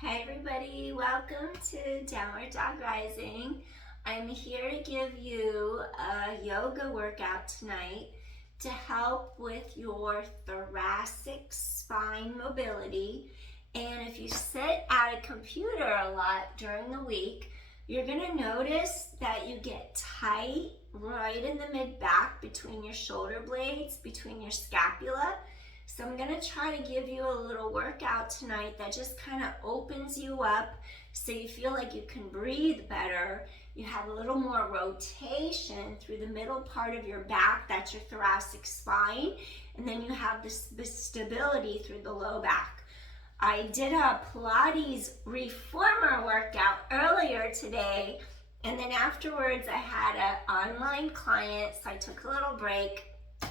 Hey everybody, welcome to Downward Dog Rising. I'm here to give you a yoga workout tonight to help with your thoracic spine mobility. And if you sit at a computer a lot during the week, you're going to notice that you get tight right in the mid-back between your shoulder blades, between your scapula. So I'm going to try to give you a little workout tonight that just kind of opens you up so you feel like you can breathe better. You have a little more rotation through the middle part of your back, that's your thoracic spine, and then you have this stability through the low back. I did a Pilates reformer workout earlier today, and then afterwards I had an online client, so I took a little break.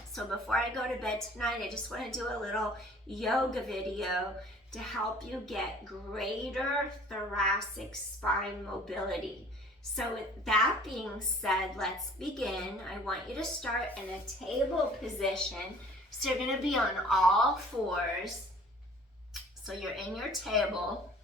So before I go to bed tonight, I just want to do a little yoga video to help you get greater thoracic spine mobility. So with that being said, let's begin. I want you to start in a table position. So you're going to be on all fours. So you're in your table.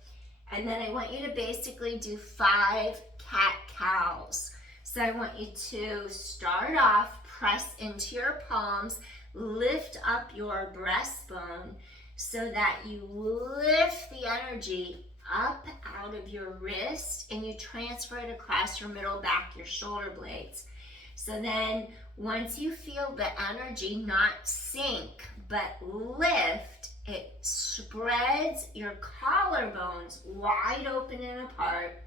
And then I want you to basically do 5 cat-cows. So I want you to start off, press into your palms, lift up your breastbone so that you lift the energy up out of your wrist and you transfer it across your middle back, your shoulder blades. So then once you feel the energy not sink but lift, it spreads your collarbones wide open and apart.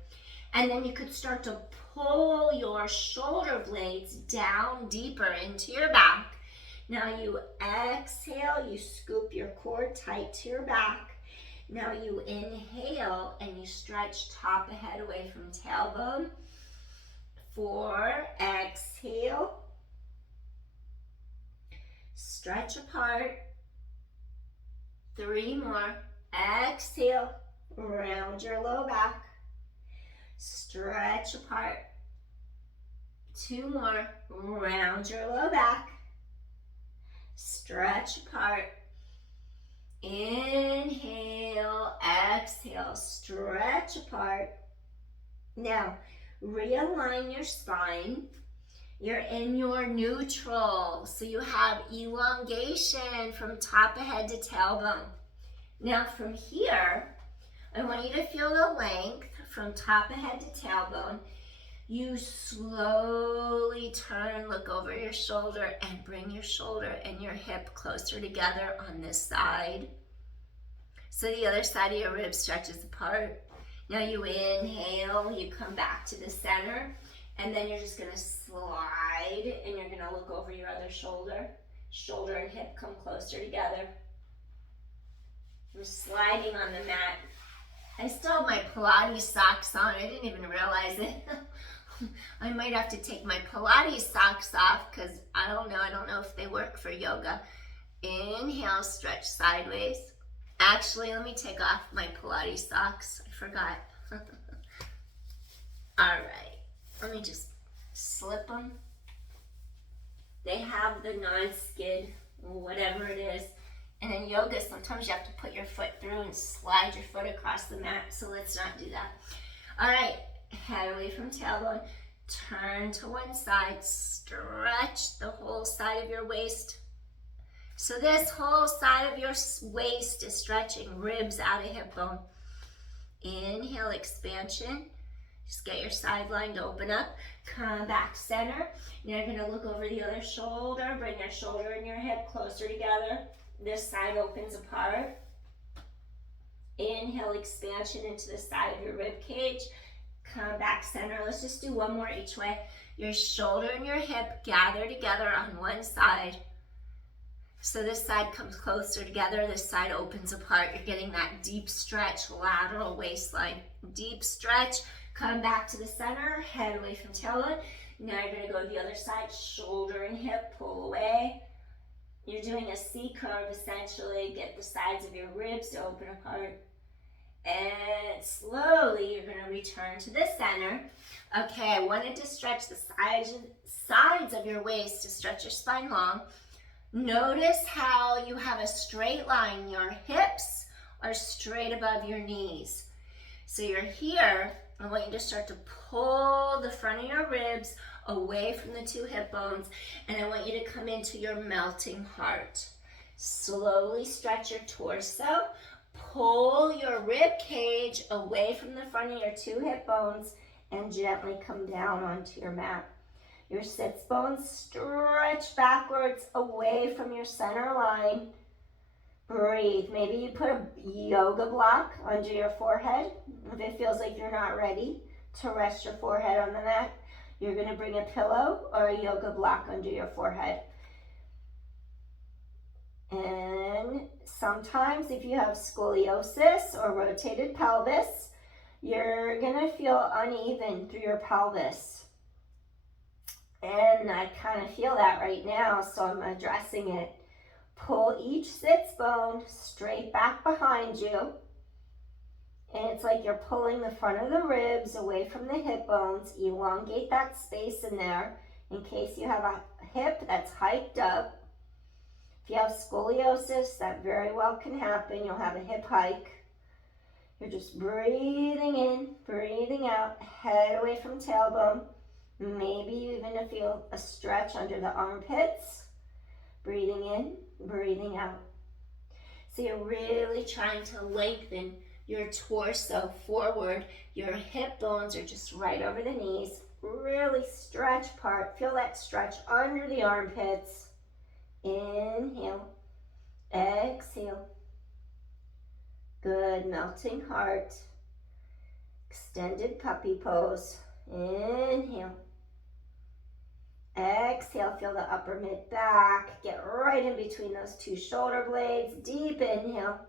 And then you could start to pull your shoulder blades down deeper into your back. Now you exhale, you scoop your core tight to your back. Now you inhale and you stretch top of head away from tailbone. 4, exhale. Stretch apart. 3 more, exhale, round your low back. Stretch apart. 2 more, round your low back. Stretch apart. Inhale, exhale, stretch apart. Now, realign your spine. You're in your neutral, so you have elongation from top of head to tailbone. Now from here, I want you to feel the length from top of head to tailbone. You slowly turn, look over your shoulder, and bring your shoulder and your hip closer together on this side. So the other side of your rib stretches apart. Now you inhale, you come back to the center, and then you're just gonna slide, and you're gonna look over your other shoulder. Shoulder and hip come closer together. I'm sliding on the mat. I still have my Pilates socks on. I didn't even realize it. I might have to take my Pilates socks off because I don't know if they work for yoga. Inhale, stretch sideways. Actually, let me take off my Pilates socks. I forgot. All right, let me just slip them. They have the non-skid, whatever it is. And in yoga, sometimes you have to put your foot through and slide your foot across the mat, so let's not do that. All right, head away from tailbone, turn to one side, stretch the whole side of your waist. So this whole side of your waist is stretching, ribs out of hip bone. Inhale, expansion. Just get your sideline to open up. Come back center. Now you're gonna look over the other shoulder, bring your shoulder and your hip closer together. This side opens apart. Inhale, expansion into the side of your rib cage. Come back center. Let's just do one more each way. Your shoulder and your hip gather together on one side. So this side comes closer together, this side opens apart. You're getting that deep stretch, lateral waistline. Deep stretch, come back to the center, head away from tailbone. Now you're gonna go to the other side, shoulder and hip, pull away. You're doing a C curve essentially, get the sides of your ribs to open apart. And slowly you're gonna return to the center. Okay, I wanted to stretch the sides of your waist to stretch your spine long. Notice how you have a straight line. Your hips are straight above your knees. So you're here. I want you to start to pull the front of your ribs away from the two hip bones, and I want you to come into your melting heart. Slowly stretch your torso. Pull your rib cage away from the front of your two hip bones and gently come down onto your mat. Your sits bones stretch backwards away from your center line. Breathe. Maybe you put a yoga block under your forehead. If it feels like you're not ready to rest your forehead on the mat, you're going to bring a pillow or a yoga block under your forehead. And sometimes if you have scoliosis or rotated pelvis, you're going to feel uneven through your pelvis. And I kind of feel that right now, so I'm addressing it. Pull each sits bone straight back behind you. And it's like you're pulling the front of the ribs away from the hip bones. Elongate that space in there in case you have a hip that's hiked up. If you have scoliosis, that very well can happen. You'll have a hip hike. You're just breathing in, breathing out, head away from tailbone. Maybe you even feel a stretch under the armpits. Breathing in, breathing out. So you're really trying to lengthen your torso forward. Your hip bones are just right over the knees. Really stretch part. Feel that stretch under the armpits. Inhale, exhale. Good, melting heart. Extended puppy pose. Inhale. Exhale, feel the upper mid back. Get right in between those two shoulder blades. Deep inhale.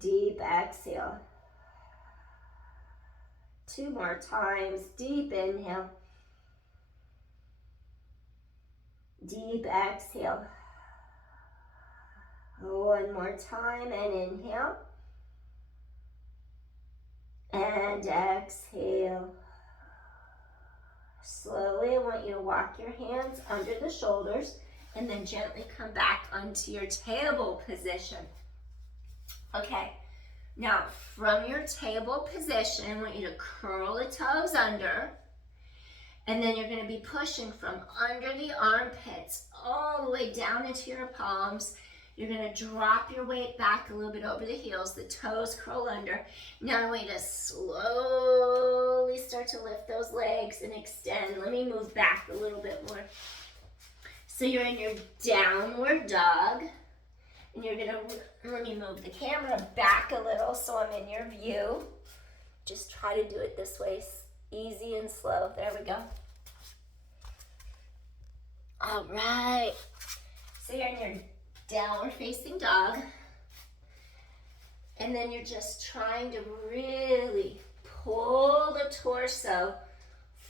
Deep exhale. 2 more times. Deep inhale. Deep exhale. 1 more time and inhale. And exhale. Slowly, I want you to walk your hands under the shoulders and then gently come back onto your table position. Okay, now from your table position, I want you to curl the toes under, and then you're going to be pushing from under the armpits all the way down into your palms. You're going to drop your weight back a little bit over the heels, the toes curl under. Now I want you to slowly start to lift those legs and extend. Let me move back a little bit more. So you're in your downward dog. And you're going to, let me move the camera back a little so I'm in your view. Just try to do it this way, easy and slow. There we go. All right. So you're in your downward facing dog. And then you're just trying to really pull the torso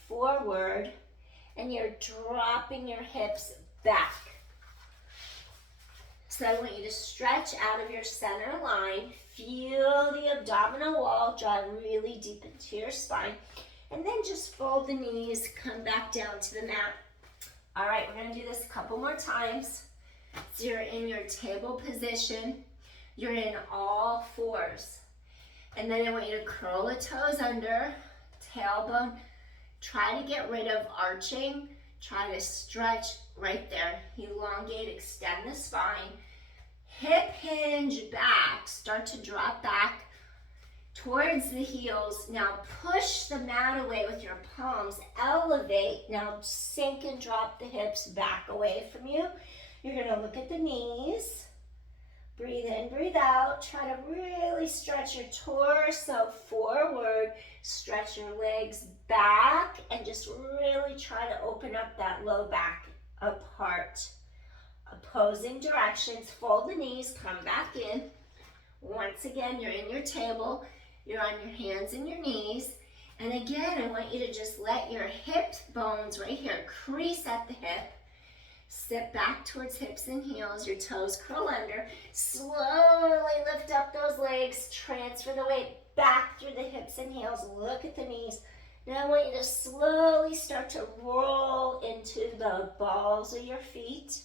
forward, and you're dropping your hips back. So I want you to stretch out of your center line. Feel the abdominal wall draw really deep into your spine. And then just fold the knees, come back down to the mat. All right, we're going to do this a couple more times. So you're in your table position. You're in all fours. And then I want you to curl the toes under, tailbone. Try to get rid of arching. Try to stretch right there. Elongate, extend the spine. Hip hinge back, start to drop back towards the heels. Now push the mat away with your palms, elevate. Now sink and drop the hips back away from you. You're gonna look at the knees. Breathe in, breathe out. Try to really stretch your torso forward. Stretch your legs back and just really try to open up that low back apart. Opposing directions, fold the knees, come back in. Once again, you're in your table, you're on your hands and your knees. And again, I want you to just let your hip bones right here crease at the hip. Step back towards hips and heels, your toes curl under. Slowly lift up those legs, transfer the weight back through the hips and heels. Look at the knees. Now I want you to slowly start to roll into the balls of your feet.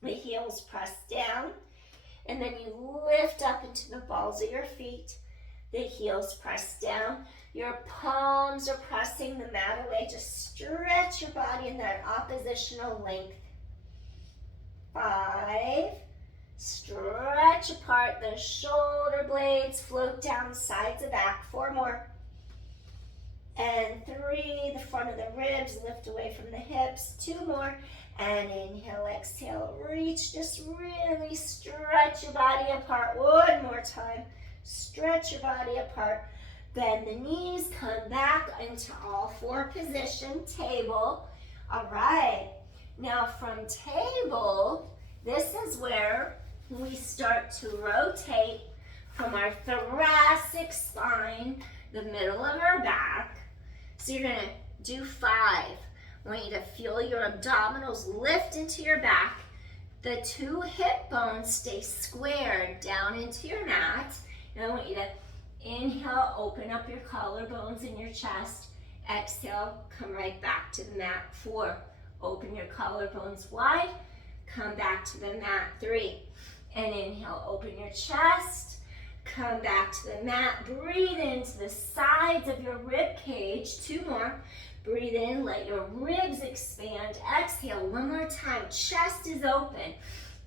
The heels press down, and then you lift up into the balls of your feet. The heels press down. Your palms are pressing the mat away. Just stretch your body in that oppositional length. 5. Stretch apart. The shoulder blades float down the sides of back. 4 more. And 3. The front of the ribs lift away from the hips. 2 more. And inhale, exhale, reach. Just really stretch your body apart. 1 more time. Stretch your body apart. Bend the knees. Come back into all 4 position. Table. All right. Now from table, this is where we start to rotate from our thoracic spine, the middle of our back. So you're going to do 5. I want you to feel your abdominals lift into your back. The 2 hip bones stay squared down into your mat. And I want you to inhale, open up your collarbones in your chest. Exhale, come right back to the mat. 4. Open your collarbones wide. Come back to the mat. 3. And inhale, open your chest. Come back to the mat. Breathe into the sides of your rib cage. 2 more. Breathe in, let your ribs expand. Exhale, 1 more time. Chest is open.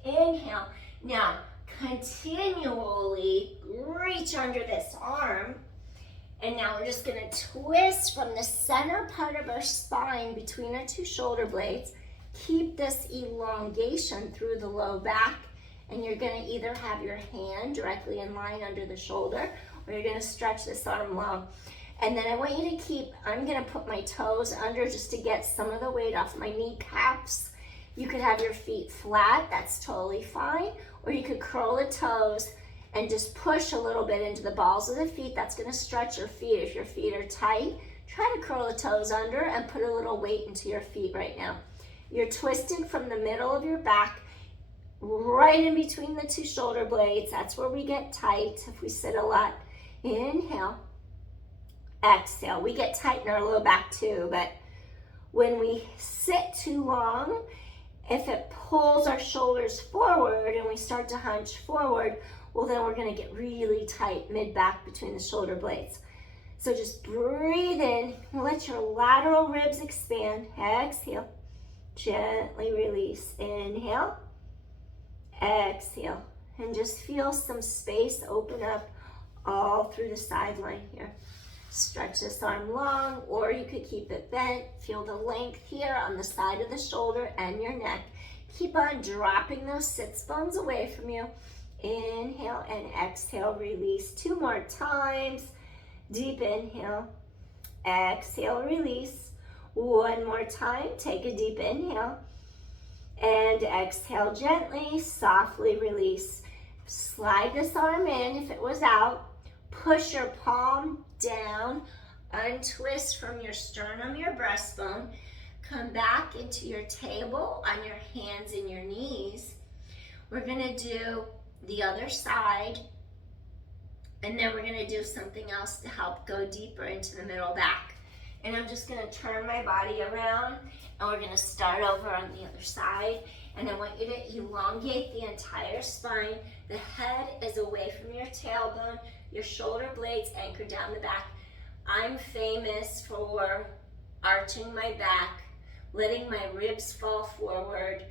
Inhale. Now, continually reach under this arm. And now we're just going to twist from the center part of our spine between our 2 shoulder blades. Keep this elongation through the low back. And you're going to either have your hand directly in line under the shoulder, or you're going to stretch this arm long. And then I want you to keep, I'm going to put my toes under just to get some of the weight off my kneecaps. You could have your feet flat, that's totally fine. Or you could curl the toes and just push a little bit into the balls of the feet. That's going to stretch your feet. If your feet are tight, try to curl the toes under and put a little weight into your feet right now. You're twisting from the middle of your back, right in between the 2 shoulder blades. That's where we get tight if we sit a lot. Inhale. Exhale. We get tight in our low back too, but when we sit too long, if it pulls our shoulders forward and we start to hunch forward, well then we're going to get really tight mid-back between the shoulder blades. So just breathe in, let your lateral ribs expand. Exhale. Gently release. Inhale. Exhale. And just feel some space open up all through the sideline here. Stretch this arm long, or you could keep it bent. Feel the length here on the side of the shoulder and your neck. Keep on dropping those sits bones away from you. Inhale and exhale, release. 2 more times. Deep inhale. Exhale, release. 1 more time. Take a deep inhale. And exhale gently, softly release. Slide this arm in if it was out. Push your palm down, untwist from your sternum, your breastbone. Come back into your table on your hands and your knees. We're going to do the other side, and then we're going to do something else to help go deeper into the middle back. And I'm just going to turn my body around, and we're going to start over on the other side. And I want you to elongate the entire spine. The head is away from your tailbone. Your shoulder blades anchor down the back. I'm famous for arching my back, letting my ribs fall forward.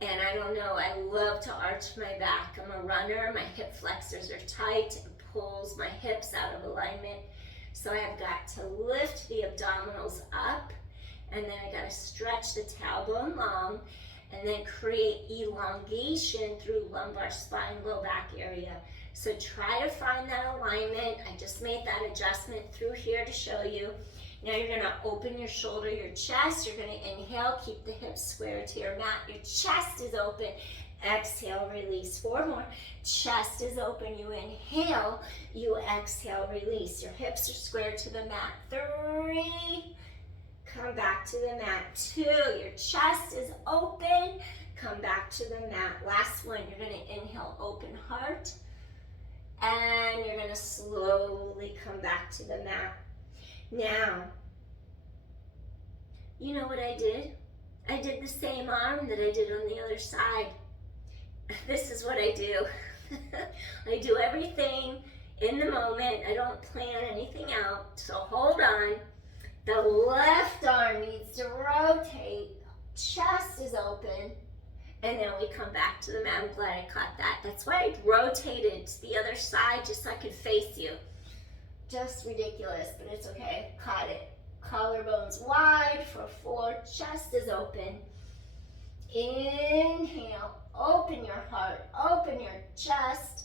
And I don't know, I love to arch my back. I'm a runner, my hip flexors are tight. It pulls my hips out of alignment. So I've got to lift the abdominals up, and then I got to stretch the tailbone long, and then create elongation through lumbar spine, low back area. So try to find that alignment. I just made that adjustment through here to show you. Now you're gonna open your shoulder, your chest. You're gonna inhale, keep the hips square to your mat. Your chest is open. Exhale, release. 4 more. Chest is open. You inhale, you exhale, release. Your hips are square to the mat. 3. Come back to the mat. 2. Your chest is open. Come back to the mat. Last one. You're gonna inhale, open heart. And you're gonna slowly come back to the mat. Now, you know what I did? I did the same arm that I did on the other side. This is what I do. I do everything in the moment. I don't plan anything out, so hold on. The left arm needs to rotate, chest is open, and then we come back to the mat. I'm glad I caught that. That's why I rotated to the other side just so I could face you. Just ridiculous, but it's okay. Caught it. Collarbones wide for 4, chest is open. Inhale, open your heart, open your chest.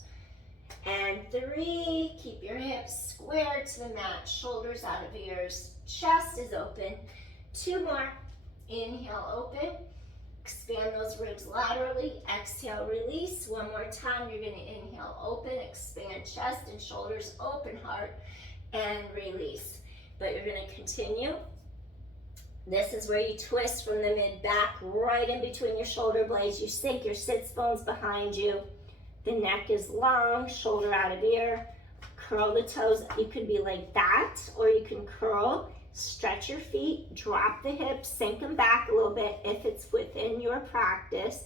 And 3, keep your hips square to the mat, shoulders out of ears, chest is open. 2 more. Inhale, open. Expand those ribs laterally. Exhale, release. 1 more time. You're going to inhale, open, expand chest and shoulders, open heart, and release. But you're going to continue. This is where you twist from the mid-back, right in between your shoulder blades. You sink your sits bones behind you. The neck is long, shoulder out of ear. Curl the toes. You could be like that, or you can curl. Stretch your feet, drop the hips, sink them back a little bit if it's within your practice.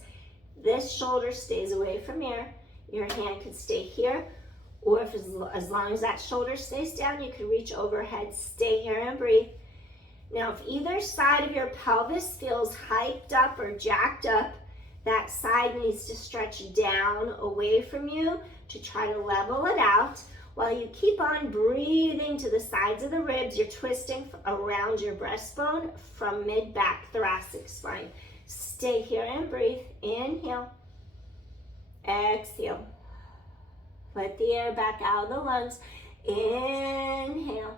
This shoulder stays away from here. Your hand could stay here, or if as long as that shoulder stays down, you can reach overhead. Stay here and breathe. Now, if either side of your pelvis feels hyped up or jacked up, that side needs to stretch down away from you to try to level it out. While you keep on breathing to the sides of the ribs, you're twisting around your breastbone from mid-back, thoracic spine. Stay here and breathe. Inhale. Exhale. Let the air back out of the lungs. Inhale.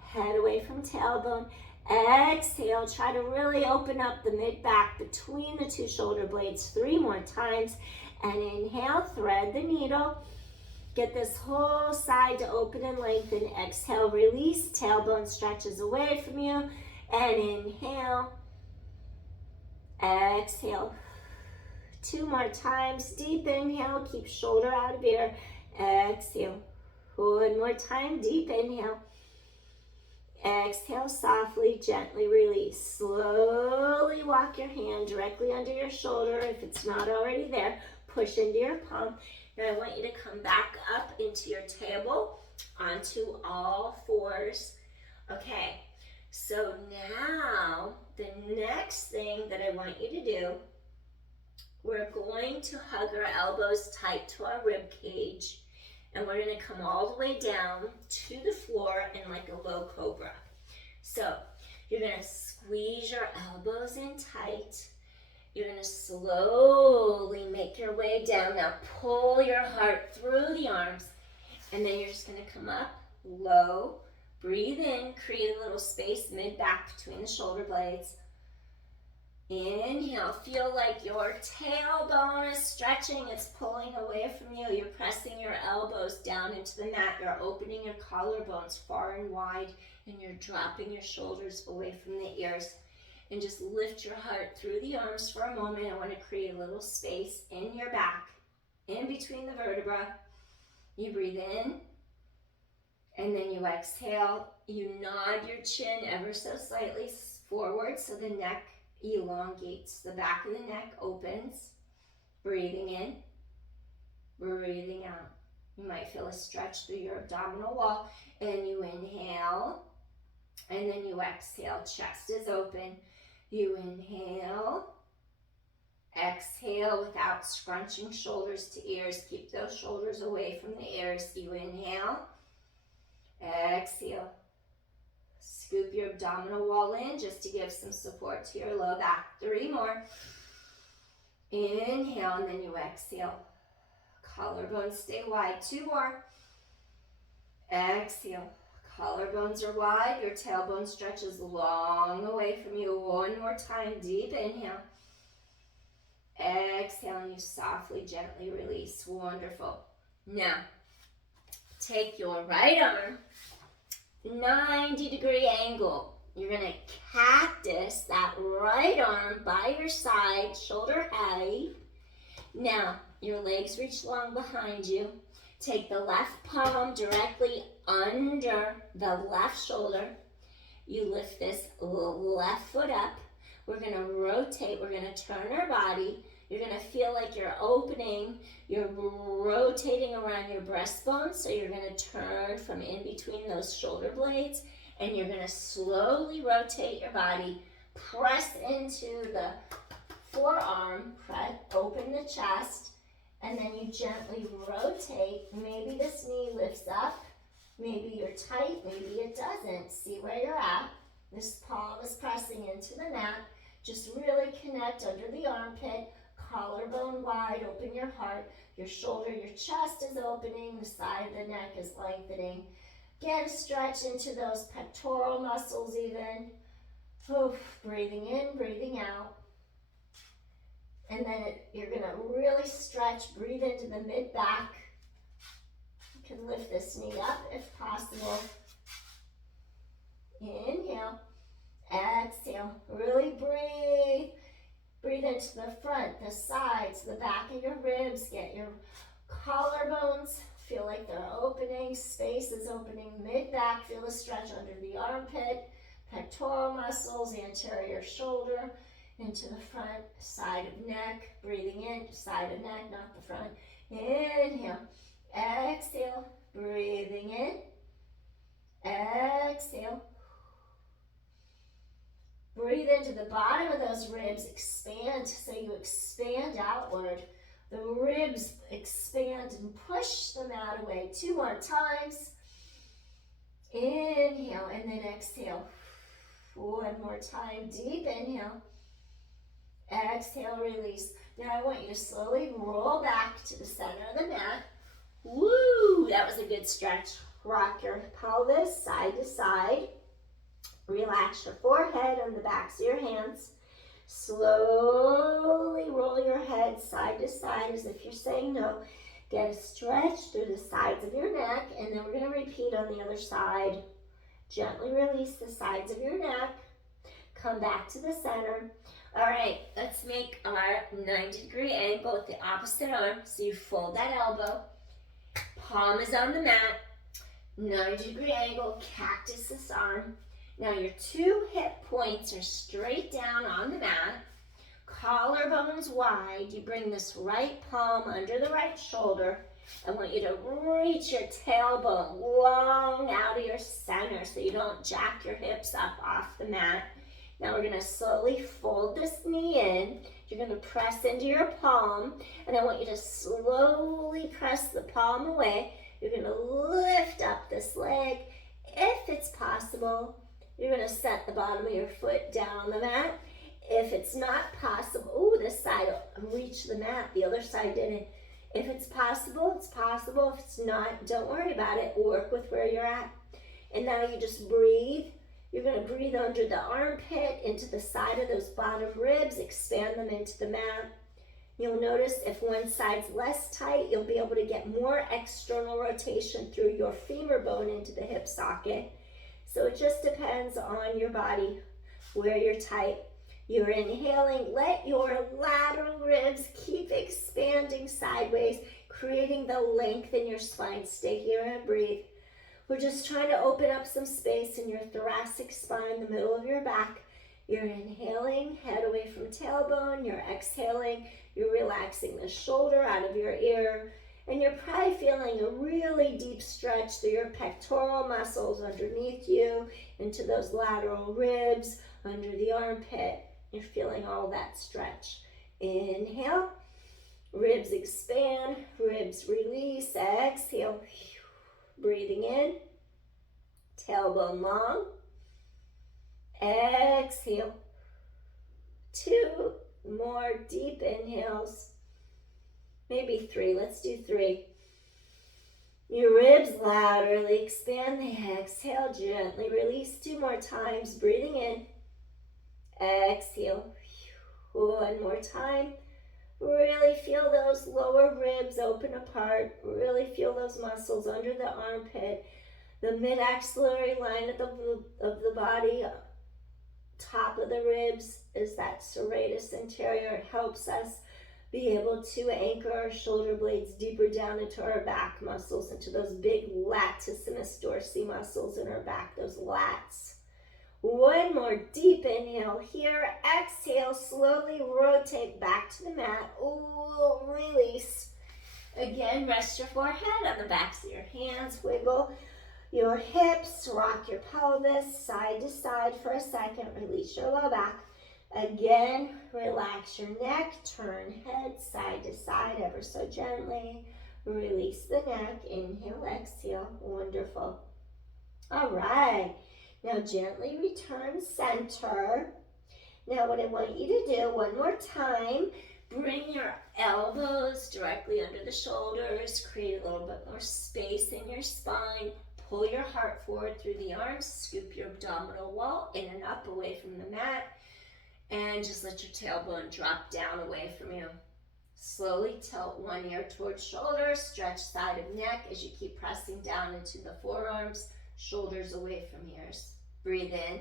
Head away from tailbone. Exhale. Try to really open up the mid-back between the 2 shoulder blades 3 more times. And inhale, thread the needle. Get this whole side to open and lengthen. Exhale, release. Tailbone stretches away from you. And inhale. Exhale. 2 more times. Deep inhale. Keep shoulder out of ear. Exhale. 1 more time. Deep inhale. Exhale, softly, gently release. Slowly walk your hand directly under your shoulder. If it's not already there, push into your palm. Now I want you to come back up into your table, onto all 4s. Okay, so now the next thing that I want you to do, we're going to hug our elbows tight to our rib cage. And we're going to come all the way down to the floor in like a low cobra. So you're going to squeeze your elbows in tight. You're going to slowly make your way down. Now pull your heart through the arms. And then you're just going to come up low. Breathe in. Create a little space mid-back between the shoulder blades. Inhale, feel like your tailbone is stretching, it's pulling away from you. You're pressing your elbows down into the mat. You're opening your collarbones far and wide, and you're dropping your shoulders away from the ears. And just lift your heart through the arms for a moment. I want to create a little space in your back, in between the vertebra. You breathe in, and then you exhale. You nod your chin ever so slightly forward so the neck elongates, the back of the neck opens. Breathing in, breathing out. You might feel a stretch through your abdominal wall, and you inhale, and then you exhale. Chest is open. You inhale, exhale without scrunching shoulders to ears. Keep those shoulders away from the ears. You inhale, exhale. Scoop your abdominal wall in just to give some support to your low back. 3 more. Inhale, and then you exhale. Collarbones stay wide. 2 more. Exhale. Collarbones are wide. Your tailbone stretches long away from you. 1 more time. Deep inhale. Exhale, and you softly, gently release. Wonderful. Now, take your right arm, 90-degree angle. You're going to cactus that right arm by your side, shoulder height. Now, your legs reach long behind you. Take the left palm directly under the left shoulder. You lift this left foot up. We're going to rotate. We're going to turn our body. You're going to feel like you're opening, you're rotating around your breastbone, so you're going to turn from in between those shoulder blades, and you're going to slowly rotate your body, press into the forearm, open the chest, and then you gently rotate. Maybe this knee lifts up, maybe you're tight, maybe it doesn't. See where you're at. This palm is pressing into the mat. Just really connect under the armpit, collarbone wide, open your heart, your shoulder, your chest is opening, the side of the neck is lengthening. Get a stretch into those pectoral muscles even. Oof, breathing in, breathing out. And then you're going to really stretch, breathe into the mid-back. You can lift this knee up if possible. Inhale, exhale, really breathe. Breathe into the front, the sides, the back of your ribs. Get your collarbones, feel like they're opening. Space is opening, mid-back, feel the stretch under the armpit. Pectoral muscles, anterior shoulder, into the front, side of neck. Breathing in, side of neck, not the front. Inhale, exhale, breathing in, exhale. Breathe into the bottom of those ribs, expand, so you expand outward. The ribs expand and push the mat away. 2 more times. Inhale and then exhale. 1 more time, deep inhale. Exhale, release. Now I want you to slowly roll back to the center of the mat. Woo, that was a good stretch. Rock your pelvis side to side. Relax your forehead on the backs of your hands. Slowly roll your head side to side as if you're saying no. Get a stretch through the sides of your neck, and then we're going to repeat on the other side. Gently release the sides of your neck. Come back to the center. All right, let's make our 90-degree angle with the opposite arm. So you fold that elbow. Palm is on the mat. 90-degree angle, cactus this arm. Now your 2 hip points are straight down on the mat. Collarbones wide. You bring this right palm under the right shoulder. I want you to reach your tailbone long out of your center so you don't jack your hips up off the mat. Now we're going to slowly fold this knee in. You're going to press into your palm, and I want you to slowly press the palm away. You're going to lift up this leg. If it's possible, you're going to set the bottom of your foot down on the mat. If it's not possible, oh, this side reached the mat, the other side didn't. If it's possible, it's possible. If it's not, don't worry about it. Work with where you're at. And now you just breathe. You're going to breathe under the armpit, into the side of those bottom ribs, expand them into the mat. You'll notice if one side's less tight, you'll be able to get more external rotation through your femur bone into the hip socket. So it just depends on your body, where you're tight. You're inhaling, let your lateral ribs keep expanding sideways, creating the length in your spine. Stay here and breathe. We're just trying to open up some space in your thoracic spine, the middle of your back. You're inhaling, head away from tailbone. You're exhaling, you're relaxing the shoulder out of your ear. And you're probably feeling a really deep stretch through your pectoral muscles underneath you, into those lateral ribs, under the armpit. You're feeling all that stretch. Inhale, ribs expand, ribs release, exhale. Breathing in, tailbone long, exhale. 2 more deep inhales, maybe 3, let's do 3. Your ribs laterally expand, the exhale, gently release 2 more times, breathing in, exhale. 1 more time. Really feel those lower ribs open apart. Really feel those muscles under the armpit. The mid-axillary line of the body, top of the ribs is that serratus anterior. It helps us be able to anchor our shoulder blades deeper down into our back muscles, into those big latissimus dorsi muscles in our back, those lats. One more deep inhale here. Exhale, slowly rotate back to the mat. Ooh, release. Again, rest your forehead on the backs of your hands. Wiggle your hips, rock your pelvis side to side for a second. Release your low back. Again, relax your neck. Turn head side to side ever so gently. Release the neck. Inhale, exhale. Wonderful. All right. Now gently return center. Now what I want you to do one more time, bring your elbows directly under the shoulders, create a little bit more space in your spine, pull your heart forward through the arms, scoop your abdominal wall in and up away from the mat, and just let your tailbone drop down away from you. Slowly tilt one ear towards shoulder, stretch side of neck as you keep pressing down into the forearms, shoulders away from ears. Breathe in,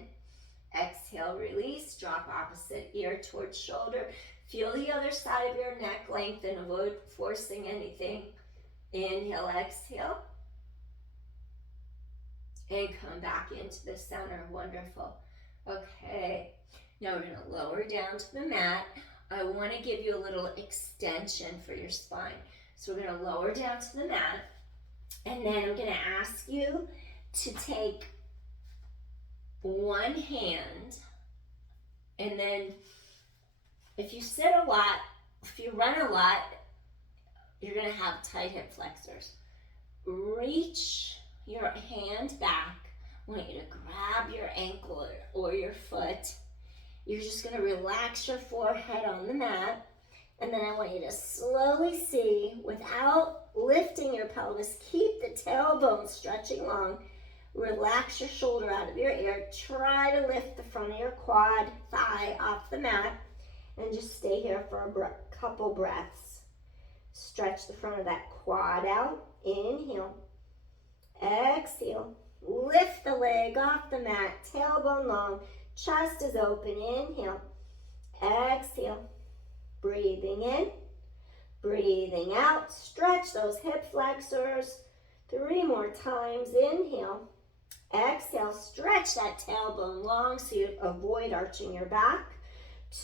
exhale, release, drop opposite ear towards shoulder. Feel the other side of your neck lengthen, avoid forcing anything. Inhale, exhale, and come back into the center. Wonderful. Okay, now we're going to lower down to the mat. I want to give you a little extension for your spine. So we're going to lower down to the mat, and then I'm going to ask you to take one hand, and then if you sit a lot, if you run a lot, you're going to have tight hip flexors. Reach your hand back. I want you to grab your ankle or your foot. You're just going to relax your forehead on the mat. And then I want you to slowly see, without lifting your pelvis, keep the tailbone stretching long. Relax your shoulder out of your ear. Try to lift the front of your quad thigh off the mat. And just stay here for a couple breaths. Stretch the front of that quad out. Inhale. Exhale. Lift the leg off the mat. Tailbone long. Chest is open. Inhale. Exhale. Breathing in. Breathing out. Stretch those hip flexors. 3 more times. Inhale. Exhale. Stretch that tailbone long so you avoid arching your back.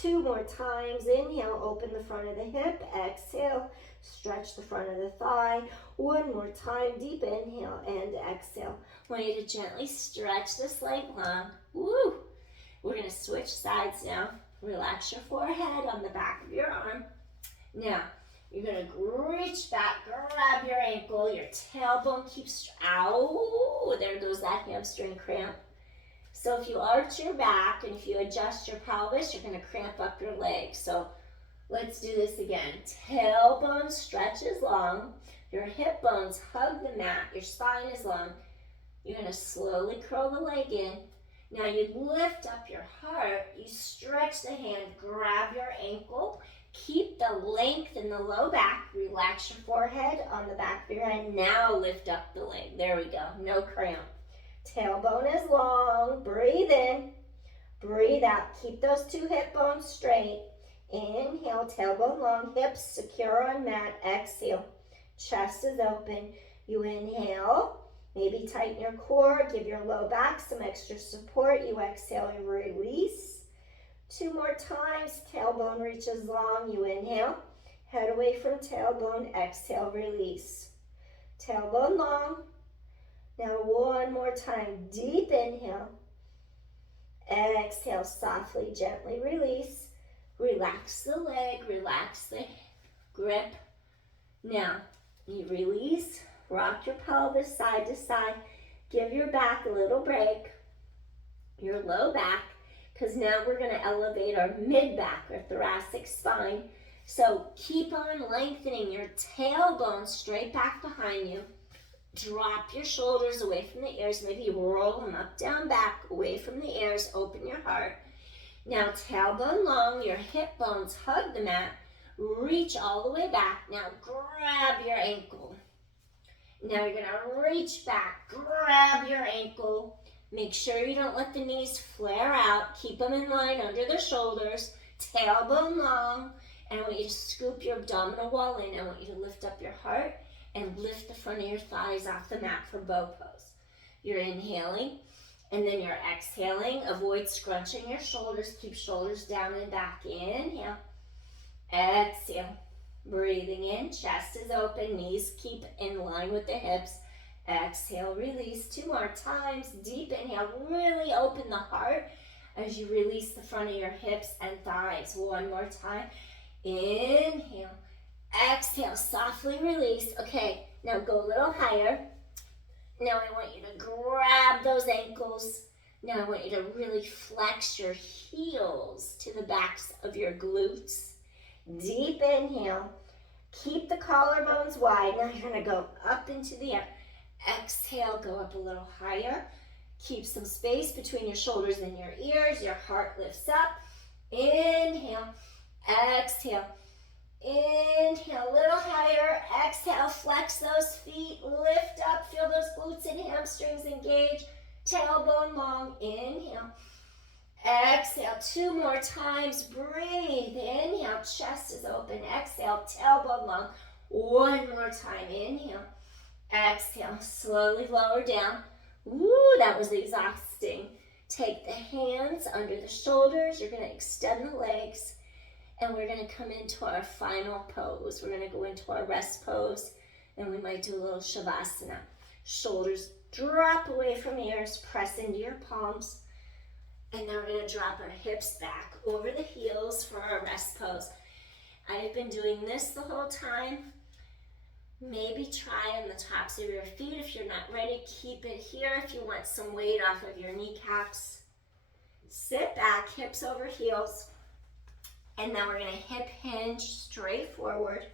2 more times. Inhale. Open the front of the hip. Exhale. Stretch the front of the thigh. 1 more time. Deep inhale and exhale. I want you to gently stretch this leg long. Woo! We're going to switch sides now. Relax your forehead on the back of your arm. Now, you're going to reach back, grab your ankle, your tailbone keeps, ow, there goes that hamstring cramp. So if you arch your back and if you adjust your pelvis, you're going to cramp up your leg. So let's do this again. Tailbone stretches long, your hip bones hug the mat, your spine is long. You're going to slowly curl the leg in. Now you lift up your heart, you stretch the hand, grab your ankle, keep the length in the low back, relax your forehead on the back of your head. Now lift up the leg. There we go, no cramp. Tailbone is long, breathe in, breathe out. Keep those 2 hip bones straight. Inhale, tailbone long, hips secure on mat. Exhale, chest is open. You inhale. Maybe tighten your core, give your low back some extra support. You exhale and release. 2 more times, tailbone reaches long. You inhale, head away from tailbone, exhale, release. Tailbone long. Now 1 more time, deep inhale. Exhale, softly, gently release. Relax the leg, relax the grip. Now, you release. Rock your pelvis side to side. Give your back a little break, your low back, because now we're going to elevate our mid-back, our thoracic spine. So keep on lengthening your tailbone straight back behind you. Drop your shoulders away from the ears. Maybe roll them up, down, back, away from the ears. Open your heart. Now tailbone long, your hip bones hug the mat. Reach all the way back. Now grab your ankle. Now you're going to reach back, grab your ankle. Make sure you don't let the knees flare out. Keep them in line under the shoulders. Tailbone long. And I want you to scoop your abdominal wall in. I want you to lift up your heart and lift the front of your thighs off the mat for bow pose. You're inhaling. And then you're exhaling. Avoid scrunching your shoulders. Keep shoulders down and back. Inhale. Exhale. Breathing in. Chest is open. Knees keep in line with the hips. Exhale. Release. 2 more times. Deep inhale. Really open the heart as you release the front of your hips and thighs. 1 more time. Inhale. Exhale. Softly release. Okay. Now go a little higher. Now I want you to grab those ankles. Now I want you to really flex your heels to the backs of your glutes. Deep inhale. Keep the collarbones wide. Now you're going to go up into the air. Exhale, go up a little higher. Keep some space between your shoulders and your ears. Your heart lifts up. Inhale. Exhale. Inhale, a little higher. Exhale, flex those feet, lift up, feel those glutes and hamstrings engage. Tailbone long, inhale. Exhale, 2 more times, breathe. Inhale, chest is open. Exhale, tailbone long. 1 more time, inhale. Exhale, slowly lower down. Woo, that was exhausting. Take the hands under the shoulders. You're going to extend the legs. And we're going to come into our final pose. We're going to go into our rest pose. And we might do a little shavasana. Shoulders drop away from ears. Press into your palms. And then we're going to drop our hips back over the heels for our rest pose. I've been doing this the whole time. Maybe try on the tops of your feet. If you're not ready, keep it here. If you want some weight off of your kneecaps. Sit back, hips over heels. And then we're going to hip hinge straight forward.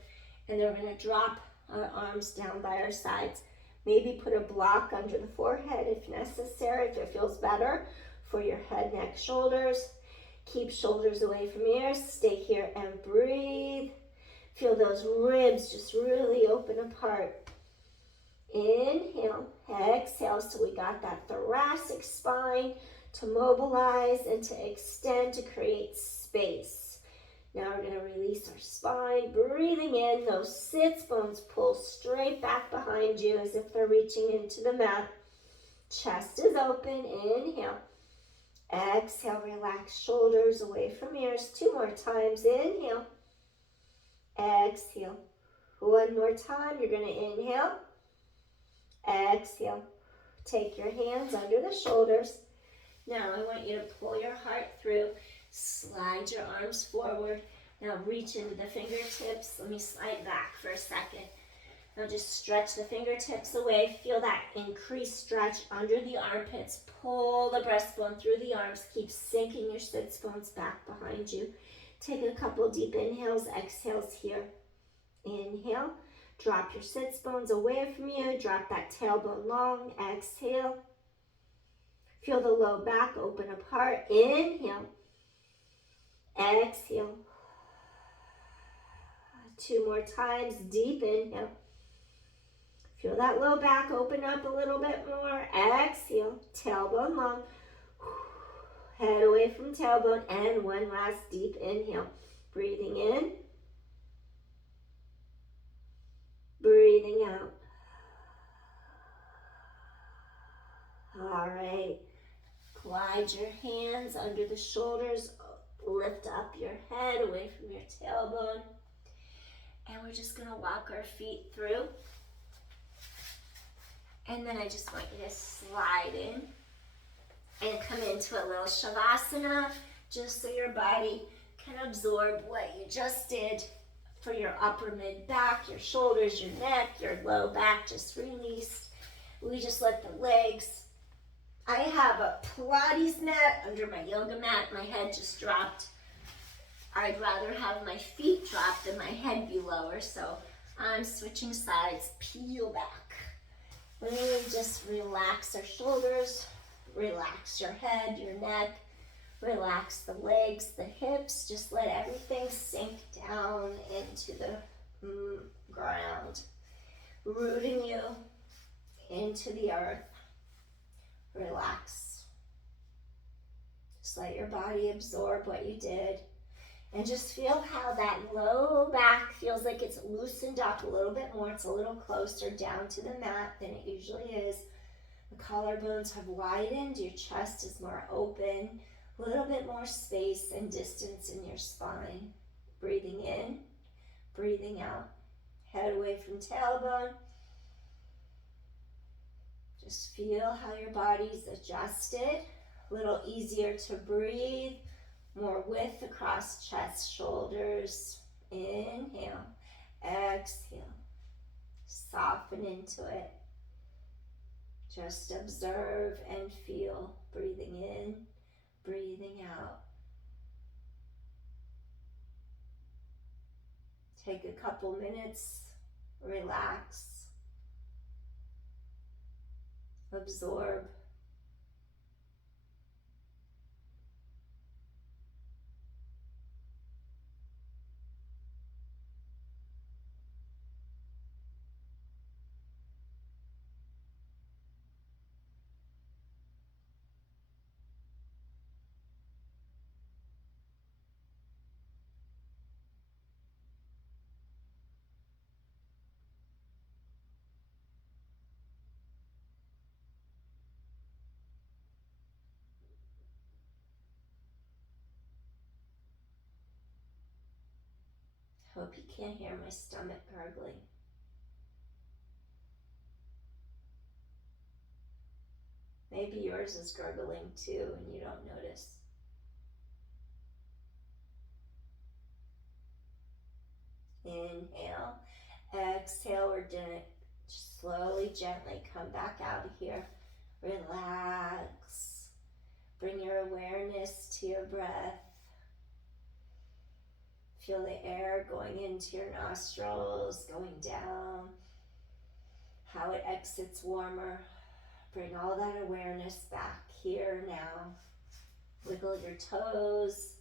And then we're going to drop our arms down by our sides. Maybe put a block under the forehead if necessary, if it feels better for your head, neck, shoulders. Keep shoulders away from ears. Stay here and breathe. Feel those ribs just really open apart. Inhale, exhale. So we got that thoracic spine to mobilize and to extend to create space. Now we're going to release our spine, breathing in. Those sits bones pull straight back behind you as if they're reaching into the mat. Chest is open. Inhale. Exhale, relax shoulders away from ears. 2 more times. Inhale. Exhale. 1 more time. You're going to inhale. Exhale. Take your hands under the shoulders. Now I want you to pull your heart through. Slide your arms forward. Now reach into the fingertips. Let me slide back for a second. Now just stretch the fingertips away. Feel that increased stretch under the armpits. Pull the breastbone through the arms. Keep sinking your sits bones back behind you. Take a couple deep inhales, exhales here. Inhale. Drop your sits bones away from you. Drop that tailbone long. Exhale. Feel the low back open apart. Inhale. Exhale. 2 more times. Deep inhale. Feel that low back open up a little bit more. Exhale. Tailbone long. Head away from tailbone. And 1 last deep inhale. Breathing in. Breathing out. All right. Glide your hands under the shoulders. Lift up your head away from your tailbone. And we're just going to walk our feet through. And then I just want you to slide in and come into a little shavasana, just so your body can absorb what you just did for your upper mid back, your shoulders, your neck, your low back just released. We just let the legs. I have a Pilates mat under my yoga mat. My head just dropped. I'd rather have my feet drop than my head be lower, so I'm switching sides. Peel back. We just relax our shoulders, relax your head, your neck, relax the legs, the hips. Just let everything sink down into the ground, rooting you into the earth. Relax. Just let your body absorb what you did. And just feel how that low back feels like it's loosened up a little bit more. It's a little closer down to the mat than it usually is. The collarbones have widened, your chest is more open, a little bit more space and distance in your spine. Breathing in, breathing out. Head away from tailbone. Just feel how your body's adjusted. A little easier to breathe. More width across chest, shoulders. Inhale, exhale. Soften into it. Just observe and feel. Breathing in, breathing out. Take a couple minutes, relax, absorb. Hope you can't hear my stomach gurgling. Maybe yours is gurgling too and you don't notice. Inhale, exhale, we're gonna slowly, gently come back out of here. Relax. Bring your awareness to your breath. Feel the air going into your nostrils, going down. How it exits warmer. Bring all that awareness back here now. Wiggle your toes.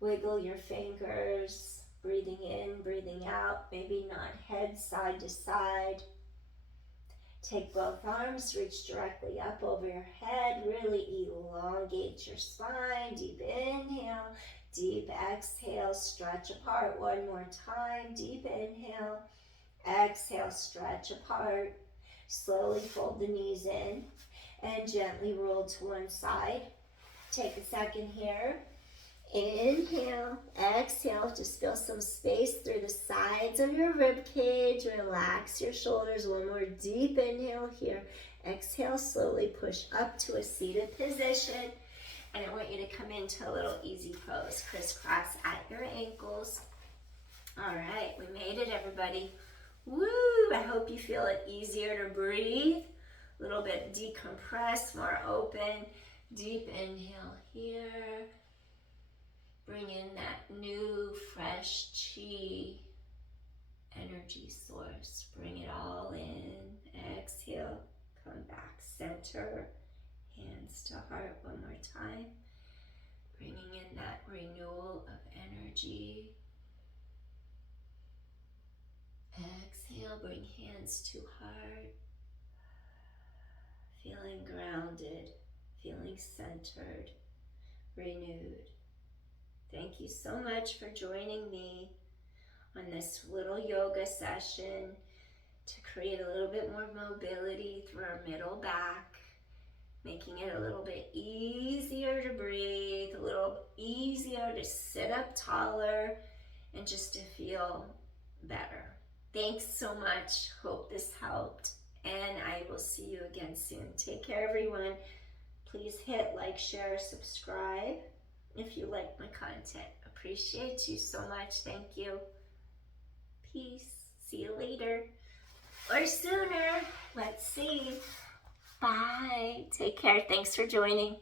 Wiggle your fingers. Breathing in, breathing out. Maybe nod head side to side. Take both arms, reach directly up over your head. Really elongate your spine. Deep inhale, deep exhale. Stretch apart one more time. Deep inhale, exhale, stretch apart. Slowly fold the knees in and gently roll to one side. Take a second here. Inhale, exhale, just feel some space through the sides of your rib cage. Relax your shoulders. One more deep inhale here. Exhale, slowly push up to a seated position. And I want you to come into a little easy pose. Crisscross at your ankles. All right, we made it, everybody. Woo! I hope you feel it easier to breathe. A little bit decompress, more open. Deep inhale here. Bring in that new, fresh chi energy source. Bring it all in. Exhale. Come back. Center. Hands to heart one more time. Bringing in that renewal of energy. Exhale. Bring hands to heart. Feeling grounded. Feeling centered. Renewed. Thank you so much for joining me on this little yoga session to create a little bit more mobility through our middle back, making it a little bit easier to breathe, a little easier to sit up taller, and just to feel better. Thanks so much. Hope this helped, and I will see you again soon. Take care, everyone. Please hit like, share, subscribe if you like my content. Appreciate you so much. Thank you. Peace. See you later. Or sooner. Let's see. Bye. Take care. Thanks for joining.